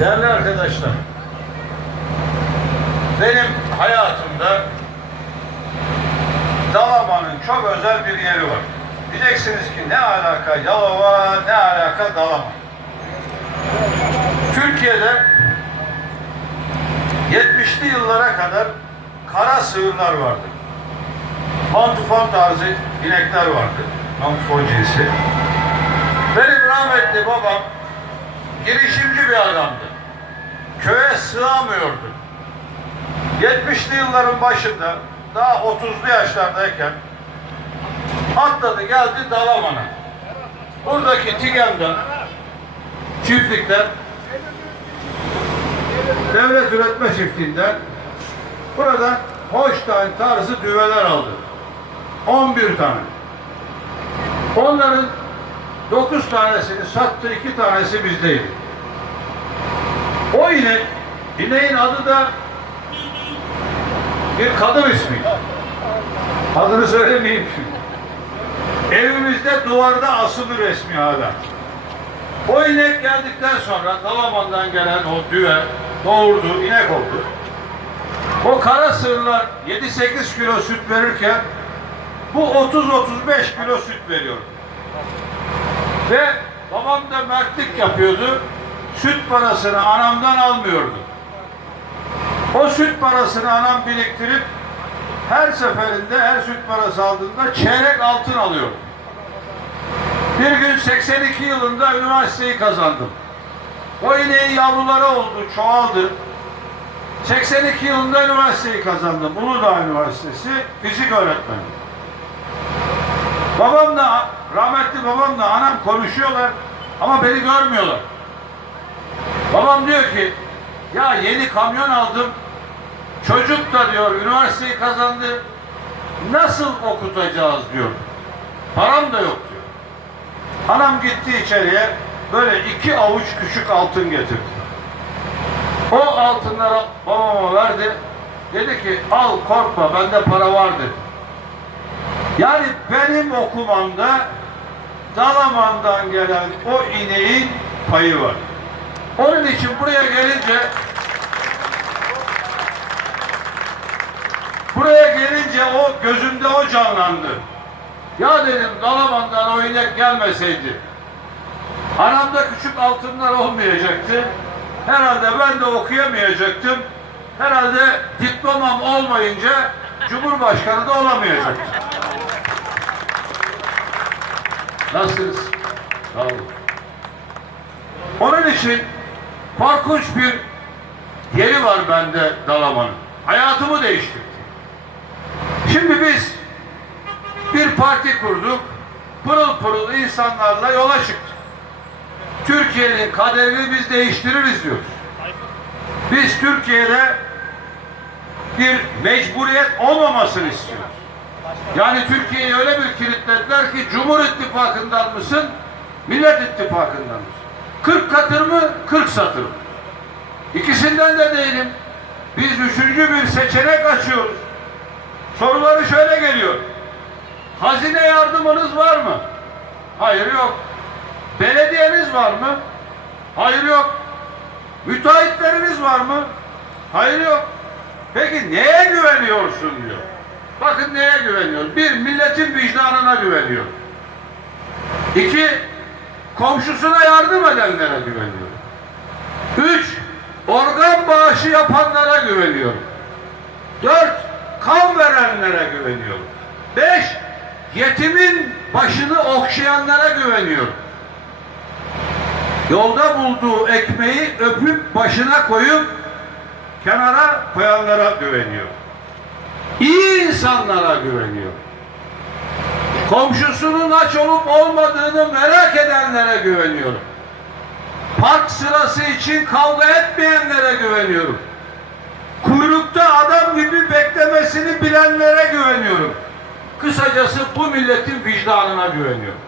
Değerli arkadaşlar, benim hayatımda Dalaman'ın çok özel bir yeri var. Diyeceksiniz ki ne alaka Yalova, ne alaka Dalaman? Türkiye'de 70'li yıllara kadar kara sığırlar vardı. Mantufon tarzı inekler vardı. Mantufon cinsi. Benim rahmetli babam girişimci bir adamdı. Köye sığamıyordu. 70'li yılların başında daha 30'lu yaşlardayken atladı geldi Dalaman'a. Buradaki Tigen'den çiftlikten devlet üretme çiftliğinden burada Holstein tarzı düveler aldı. 11 tane. Onların 9 tanesini sattı, 2 tanesi bizdeydi. O inek, ineğin adı da bir kadın ismi. Adını söylemeyeyim şimdi. Evimizde duvarda asılı resmi hala. O inek geldikten sonra Dalaman'dan gelen o düve doğurdu, inek oldu. O kara sığırlar 7-8 kilo süt verirken bu 30-35 kilo süt veriyordu. Ve babam da mertlik yapıyordu. Süt parasını anamdan almıyordu. O süt parasını anam biriktirip her seferinde her süt parası aldığında çeyrek altın alıyordu. Bir gün 82 yılında üniversiteyi kazandım. O ineğin yavruları oldu, çoğaldı. 82 yılında üniversiteyi kazandım. Uludağ Üniversitesi fizik öğretmeni. Babamla, rahmetli babamla anam konuşuyorlar ama beni görmüyorlar. Babam diyor ki, ya yeni kamyon aldım, çocuk da diyor üniversiteyi kazandı, nasıl okutacağız diyor. Param da yok diyor. Anam gitti içeriye, böyle iki avuç küçük altın getirdi. O altınları babama verdi. Dedi ki al korkma bende para var. Yani benim okumamda Dalaman'dan gelen o ineğin payı var. Onun için buraya gelince buraya gelince o gözümde o canlandı. Ya dedim Dalaman'dan o inek gelmeseydi anamda küçük altınlar olmayacaktı. Herhalde ben de okuyamayacaktım. Herhalde diplomam olmayınca Cumhurbaşkanı da olamayacaktım. Nasılsınız? Sağ olun. Onun için korkunç bir yeri var bende Dalaman'ın. Hayatımı değiştirdi. Şimdi biz bir parti kurduk. Pırıl pırıl insanlarla yola çıktık. Türkiye'nin kaderini biz değiştiririz diyoruz. Biz Türkiye'de bir mecburiyet olmamasını istiyoruz. Yani Türkiye'yi öyle bir kilitlediler ki Cumhur İttifakı'ndan mısın, Millet İttifakı'ndan mısın? 40 katır mı, 40 satır mı? İkisinden de değilim. Biz üçüncü bir seçenek açıyoruz. Soruları şöyle geliyor. Hazine yardımınız var mı? Hayır yok. Belediyeniz var mı? Hayır yok. Müteahhitleriniz var mı? Hayır yok. Peki neye güveniyorsun diyor. Bakın neye güveniyor. Bir, milletin vicdanına güveniyor. İki, komşusuna yardım edenlere güveniyor. Üç, organ bağışı yapanlara güveniyor. Dört, kan verenlere güveniyor. Beş, yetimin başını okşayanlara güveniyor. Yolda bulduğu ekmeği öpüp başına koyup kenara koyanlara güveniyor. İyi insanlara güveniyor. Komşusunun aç olup olmadığını merak edenlere güveniyorum. Park sırası için kavga etmeyenlere güveniyorum. Kuyrukta adam gibi beklemesini bilenlere güveniyorum. Kısacası bu milletin vicdanına güveniyorum.